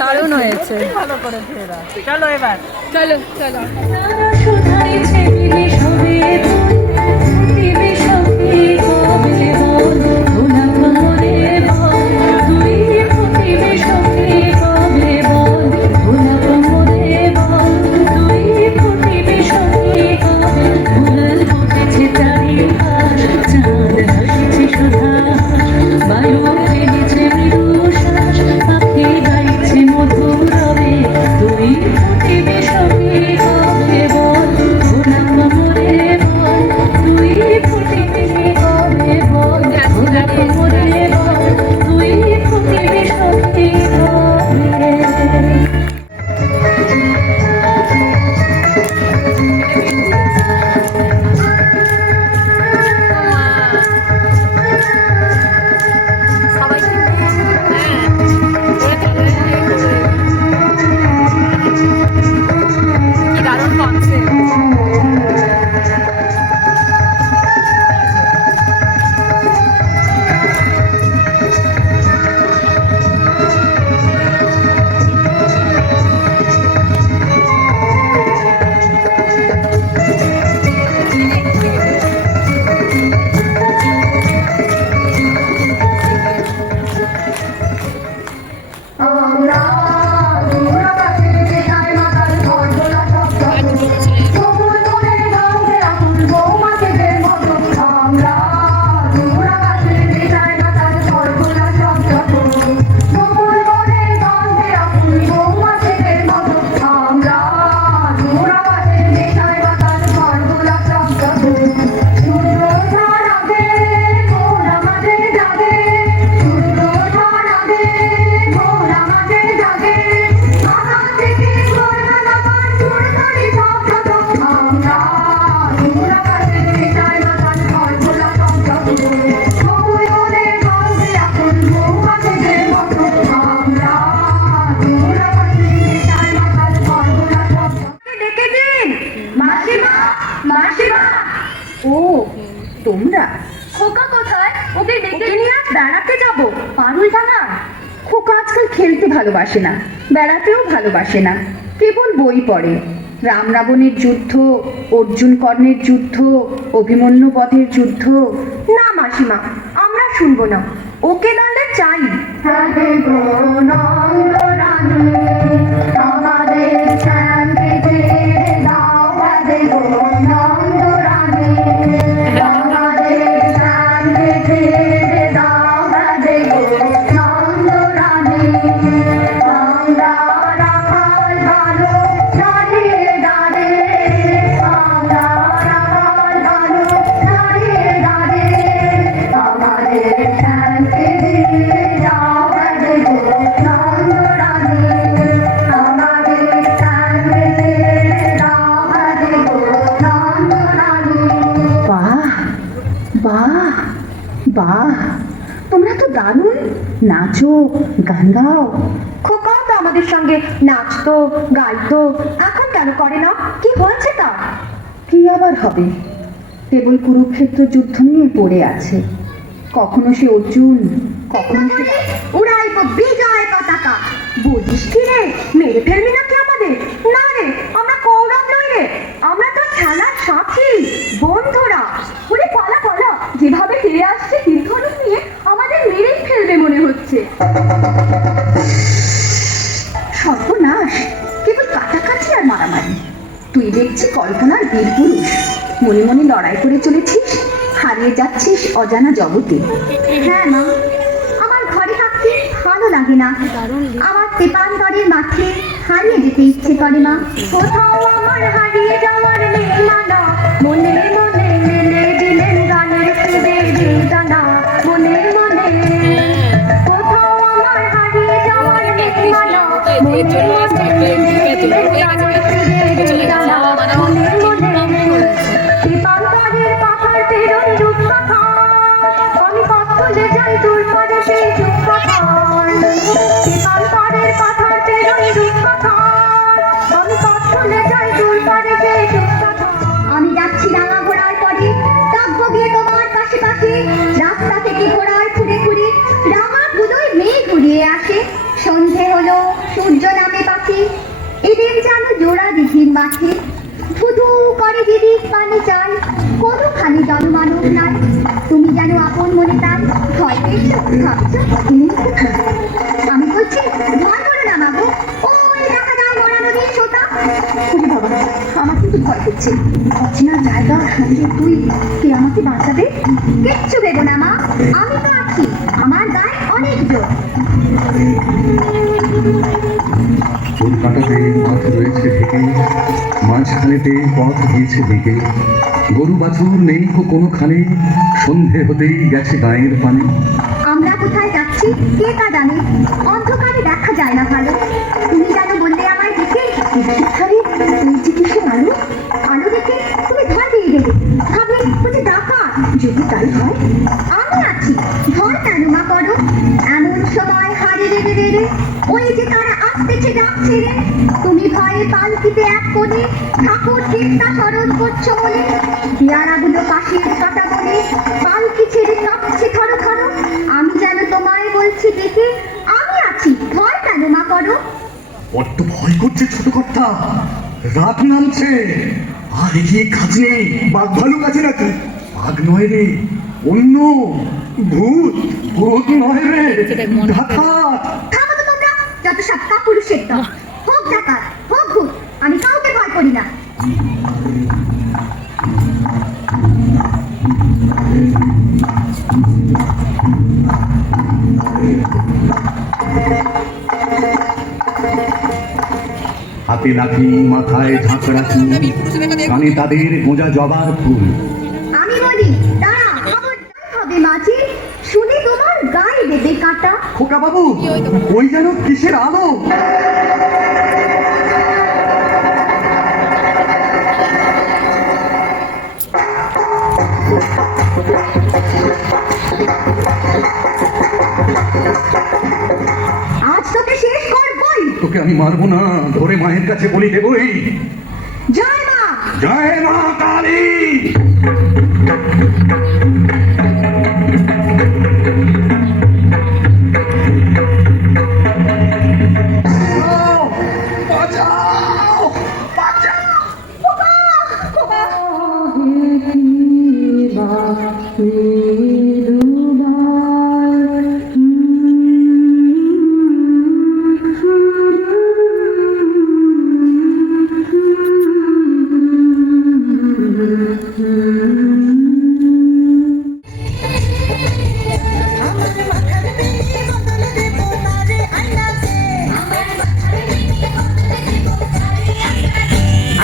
দারুণ হয়েছে। ভালো করেছে এরা। চলো এবার চলো চলো। তোমরা? খোকা কোথায়? ওকে ডেকে নিয়ে আজ বেড়াতে যাব পারুল ডাঙা। খোকা আজকাল খেলতে ভালোবাসে না, বেড়াতেও ভালোবাসে না, কেবল বই পড়ে। রাম রাবণের যুদ্ধ, অর্জুন কর্ণের যুদ্ধ, অভিমন্যু বধের যুদ্ধ। না মাসিমা, আমরা শুনবো না, ওকে দলে চাই। বাহ, তোমরা তো দারুণ নাচো, গান গাও। খোকাও তো আমাদের সঙ্গে নাচতো, গাইতো, এখন কেন করে না? কি হয়েছে তার? কি আবার হবে, কেবল কুরুক্ষেত্র যুদ্ধ নিয়ে পড়ে আছে। কখনো সে অর্জুন, কখনো সে উড়াইব বিজয় পতাকা। বুঝিস কি রে, মেরে ফেলবি নাকি আমাদের? না রে, আমরা কৌরব নই রে, আমরা তো খেলার সাথী, বন্ধুরা। ওরে পালা পালা, যেভাবে ফিরে আসছে তীর্ধনুক নিয়ে আমাদের মেরেই ফেলবে মনে হচ্ছে। সর্বনাশ, কেবল কাটাকাটি আর মারামারি। তুই দেখছি কল্পনার বীর পুরুষ, মনে মনে লড়াই করে চলেছিস, হারিয়ে যাচ্ছিস অজানা জগতে। হ্যাঁ মা, আমার ঘরে থাকতে ভালো লাগে না, আমার তেপান্তরের মাঠে হারিয়ে যেতে ইচ্ছে করে মা। কোথাও আমার হারিয়ে যাওয়ার নেই মানা, মনে মনে মেলে দিলেন গানের সুরের বেদনা। মনে মনে কোথাও আমার হারিয়ে যাওয়ার নেই মানা, মনে মনে মেলে দিলেন গানের সুরের বেদনা। মনে মনে তেপান্তরের পাহাড় পেরোন রূপকথা, আমি কখলে যাই দূর করে সেই রূপকথা। তেপান্তরের পাহাড় পেরোন রূপকথা, আমি কখলে যাই দূর করে সেই রূপকথা। আমি যাচ্ছি রাঙা ঘোড়ার পরে, ডাকবো গিয়ে তোমার পাশে পাশে। রাস্তা থেকে ঘোড়ার ঘুরে ঘুরে রাঙা ধুলোয় মেঘ ঘুরিয়ে আসে। সন্ধে হলো, সূর্য নামে পাখি, এদের যেন জোড়া দিঘির মাঠে। ধুধু করে দিদি পানি চাই, কোনোখানি জনমানব নাই। তুমি যেন আপন মনে তাই ভয় পেয়েছো, ভাবছো তুমি কোথায়? আমি বলছি ভয় করো না মাগো, ওই দেখা যায় মরা নদীর সোতা। ওরে বাবা, আমার কিন্তু ভয় করছে। অচেনা জায়গা, সঙ্গে তুই, কে আমাকে বাঁচাবে? কিচ্ছু ভেবো না মা, আমি তো আছি, আমার গায়ে অনেক জোর। চুল কাটাতে মাথা রয়েছে ঢেকে, মাঝখানেতে পথ গিয়েছে দিকে। গরু বাছুর নেই কোনোখানে, সন্ধে হতেই গেছে গায়ের পানে। আমরা কোথায় যাচ্ছি কে তা জানে, অন্ধকারে দেখা যায় না ভালো। তুমি যেন বললে আমায় দেখে, শিক্ষারে এই যে কিসের আলো, আলো দেখে তুমি ভয় পেয়ে গেলে, ভাবলে বুঝি ডাকা। যদি তাই হয়, আমি আছি, ভয় কেন মা করো? এমন সময় হারে রেড়ে রেড়ে ওই যে তারা আসতেছে ডাকছে রে। তুমি ভয়ে পালকিতে এক কোণে ঠাকুর চিন্তা স্মরণ করছো বলে, পেয়ারাগুলো পাশের কাটা বলে পালকি ছেড়ে কাঁপছে থরো থরো। আমি যেন তোমায় বলছি দেখে, আমি আছি, ভয় কেন মা করো? বড্ড ভয় করছে ছোট কর্তা, রাত নামছে। আর এগিয়ে কাজ নেই, বাঘ ভালুক আছে নাকি? বাঘ নয় রে, অন্য ভূত। ভূত নয় রে, ডাকাত। থামো তো তোমরা, যত সব কাপুরুষের দল। হোক ডাকাত, হোক ভূত, আমি কাউকে ভয় করি না। হাতে লাঠি, মাথায় ঝাঁকড়া চুল, কানে তাদের গোঁজা জবার ফুল। আমি বলি দাঁড়া, খবর হবে মাঝি, শুনে তোমার গায়ে দেবে কাঁটা। খোকা বাবু, ওই যেন কিসের আলো। আজ তোকে শেষ করবই। তোকে আমি মারবো না, ধরে মায়ের কাছে বলি দেবই। জয় মা, জয় মা কালী। বাঁচাও, বাঁচাও।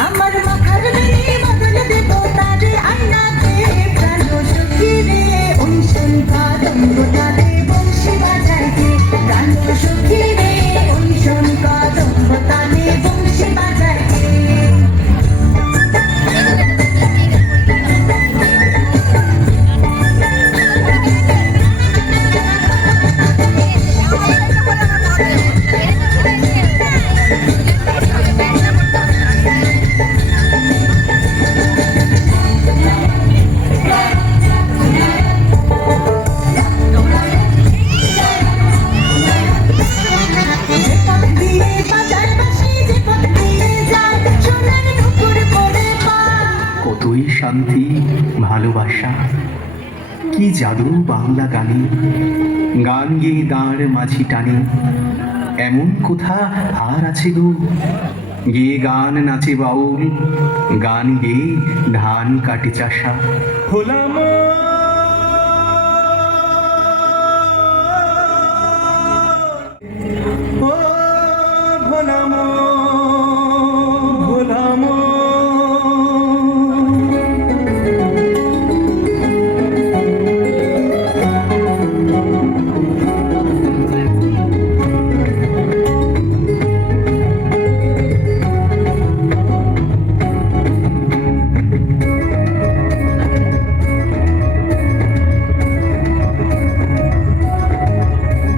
আমার মাথার বেনি বদল দেব তারে আইনাতে প্রাণ সখী রে ওই সন্ধ্যা দম্বতারে বংশী বাজাইতে প্রাণ সখী রে ওই সন্ধ্যা দম্বতারে বংশী বাজাইতে যে পথ দিয়ে বাজার বাসি যে পথ দিয়ে যায় সোনার নুপুর পড়ে পা কতই শান্তি ভালোবাসা, কি জাদু বাংলা গানে। গান গেয়ে দাঁড় মাঝি টানে, এমন কোথা আর আছে গো। গেয়ে গান নাচে বাউল, গান গেয়ে ধান কাটে চাষা। হলাম ও ভোলাম, ভোলাম।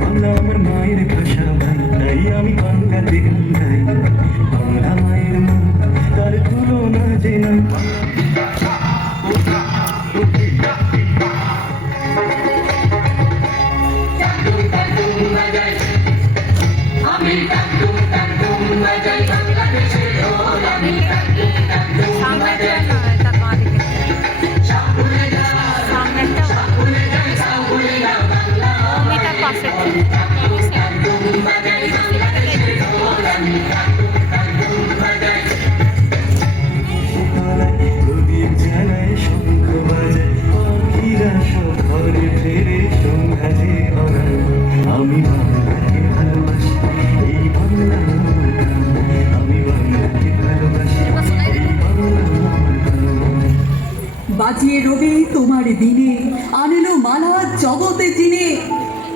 বাংলা আমার মায়ের ভাষা ভাই, তাই আমি বাংলাতে গান গাই। বাংলা মায়ের মন, তার তুলনা যে নাই। প্রদীপ জ্বালায়, শঙ্খ বাজায়, পাখিরা সব ঘরে ফেরে সন্ধ্যা যে হয়। আমি বাংলাকে ভালোবাসি, এই বাংলা আমার গান। আমি বাংলাকে ভালোবাসি, এই বাংলা আমার গান। বাজিয়ে রবি তোমার দিনে আনলো মালা জগতে চিনে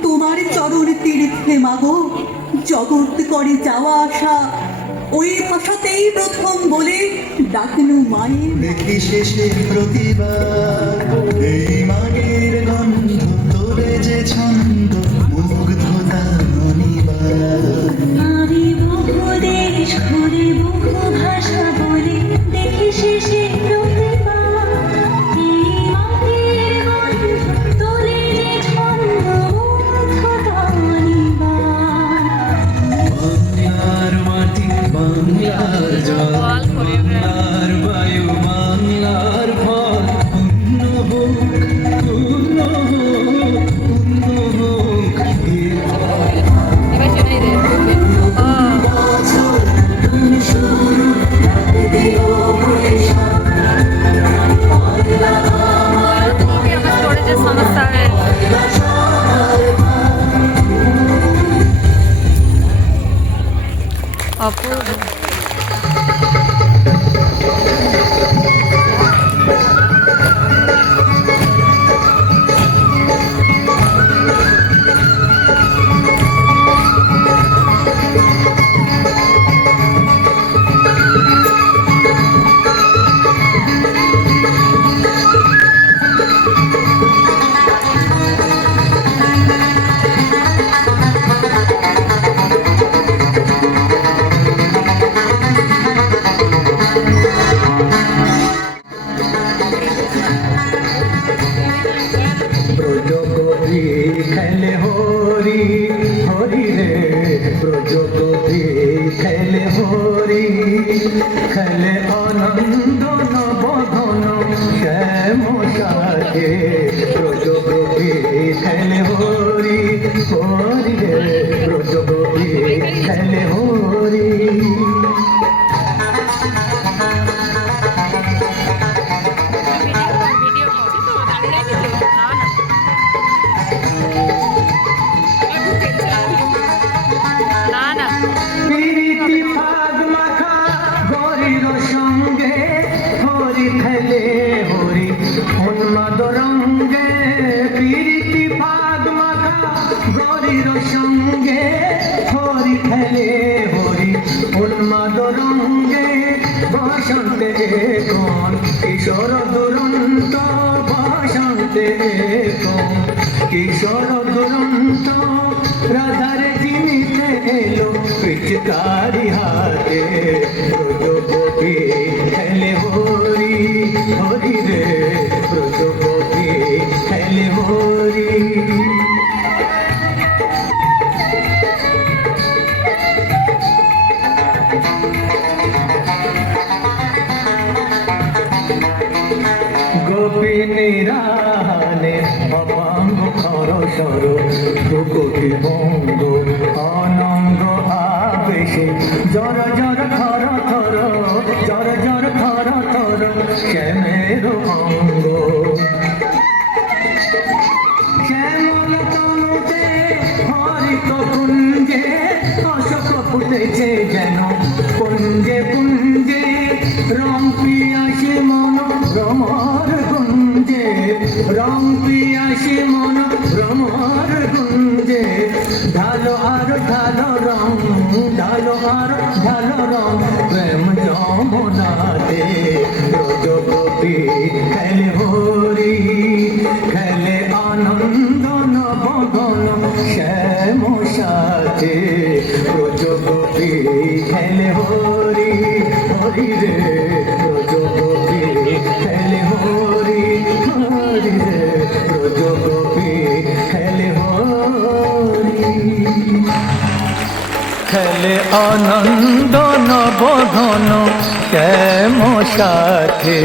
তোমার চরণ তীর্থে মাগো জগৎ করে যাওয়া আসা ওই ভাষাতেই প্রথম বলে ডাকনু মায়ের দেখি শেষে প্রতিবার এই মায়ের গন্ধ, তোরে যে ছন্দ মুগ্ধতা অনিবার। আমি বহু দেশ ঘুরে বহু ভাষা বলে দেখি শেষে প্রতিবার এই মাটির গন্ধ তোলে যে ছন্দ মুগ্ধতা অনিবার। বাংলার মাটি, বাংলার জল, বাংলার বায়ু, বাংলার ফল, অন্য হোক হরি হরি রে ব্রজপতি খেলে হরি খেলে আনন্দ নবঘন শ্যাম সাথে ব্রজপতি খেলে হরি হরি রে ব্রজপতি খেলে হরি প্রীতি ফাগ মাখা গরির সঙ্গে হরি খেলে হরি উন্মাদ রঙ্গে প্রীতি ফাগ মাখা গরির সঙ্গে হরি খেলে হরি উন্মাদ রঙ্গে বসন্তে কোন কিশোর দুরন্ত বসন্তে কোন কিশোর দুরন্ত রাধার জিনিতে এলো পিচকারি হাতে ব্রজপতি খেলে হরি হরি রে ব্রজপতি খেলে হরি গোপিনীরানে অপাঙ্গ খর সর দুকোটি বঙ্গ অনঙ্গ আবেশে জর জর খর খর জর জর খর খর শ্যামের অঙ্গ শ্যামল তনুতে হরিত কুঞ্জে অশোক ফুটেছে যেন কুঞ্জে কুঞ্জে রং পিয়াসে মন ভ্রমর গুঞ্জে রং পিয়াসে মন ভ্রমর গুঞ্জে ঢালো আর ঢালো রং ঢালো আর ঢালো রং প্রেম যমুনাতে ব্রজপতি খেলে হরি খেলে আনন্দ নবঘন শ্যাম সাথে ব্রজপতি খেলে হরি হরি রে ব্রজপতি খেলে হরি হরি রে ব্রজপতি খেলে হরি খেলে আনন্দ নবঘন শ্যাম সাথে